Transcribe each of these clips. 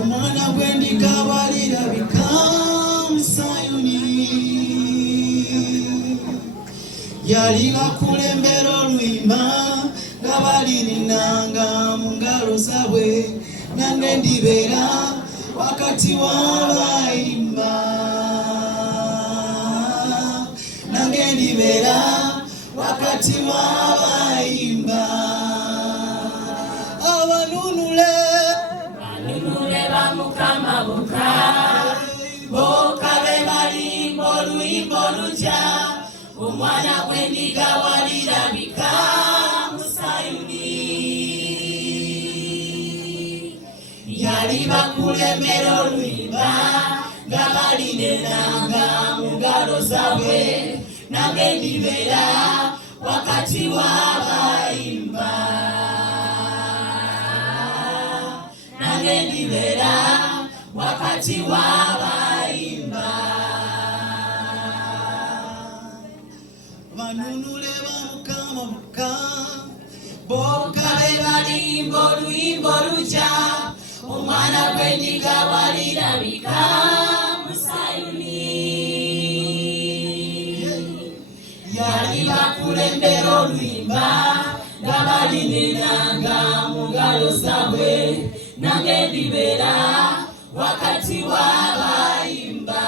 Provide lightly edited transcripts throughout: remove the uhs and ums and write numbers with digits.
Omwana gw'endiga bw'alirabika mu Sayuni, yali bakulembera oluyimba nga balirinanga mu ngalo zaabwe, nange ndibeera wakati w'abayimba, nange ndibeera wakati w'abayimba. Abanunule bamukama boka, boka be balimba oluyimba olutya, omwana gw'endiga bw'alirabika mu Sayuni. Yali bakulembera oluyimba nga balinenanga mu ngalo zaabwe, nange ndibeera wakati w'abayimba, nange ndibeera wakati w'abayimba. banunule bamukama boka, boka be balimba oluyimba olutya, omwana gw'endiga bw'alirabika mu Sayuni. Yali bakulembera oluyimba nga balinenanga mu ngalo zaabwe, nange ndibeera wakati w'abayimba,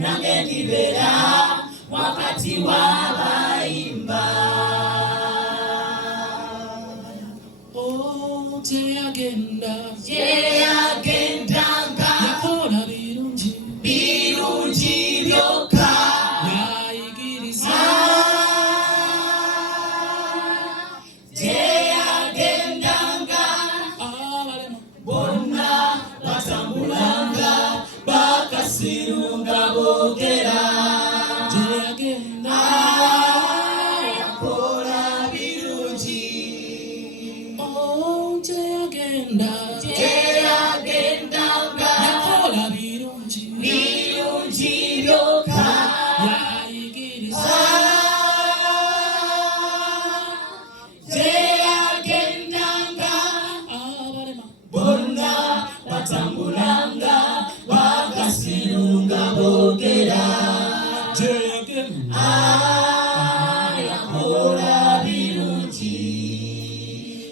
nange ndibeera wakati w'abayimba. oh teyagenda Teyagendanga yakola birungi birungi byokka, yayigiriza teyagendanga abalema bonna batambulanga bakasirunga boogera, teyagenda yakola birungi. oh teyagenda Teyagendanga yakola birungi birungi byokka, yayigiriza teyagendanga abalema bonna batambulanga bakasirunga boogera, teyagenda yakola birungi.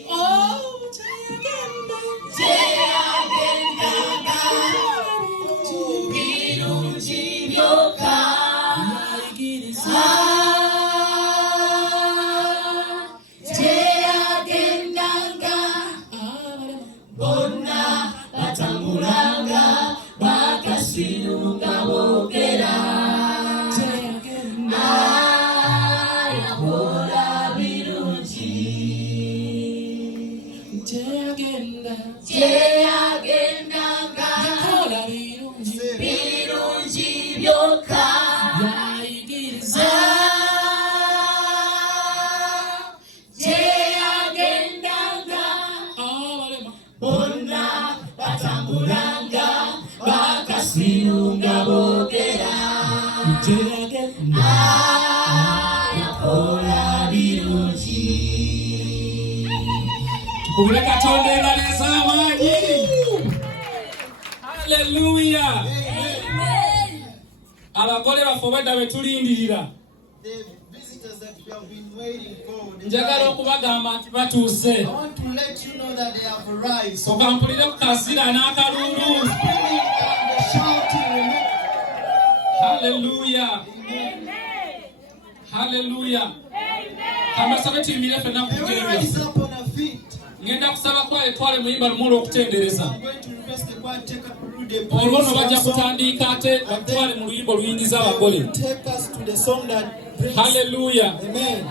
oh teyagenda Teyagendanga birungi byokka, yayigiriza teyagendanga abalema bonna batambulanga bakasirunga boogera, teyagenda yakola birungi. teyagenda Teyagendanga yakola birungi birungi byokka, yayigiriza teyagendanga abalema bonna batambulanga bakasirunga boogera, teyagenda yakola birungi. Tukubire Katonda engalo ez'amaanyi. Haleluya. Abagole baffe obwedda bwe tulindirira, the visitors that we have been waiting for. njagala okubagamba nti batuuse. I want to let you know that they have arrived. So Okampulire ku kasira n'akalulu. the shouting. Haleluya. Haleluya. Kamasabe tuyimire ffenna ku Everybody is njeru. up on our feet. Ngenda kusaba kwayo twale muyimba lumu olw'okutendereza. I'm going to request the choir take up the Olwo nno bajja kutandika ate batwale mu luyimba oluyingiza abagole. take us to the song that brings. Haleluya. Amen.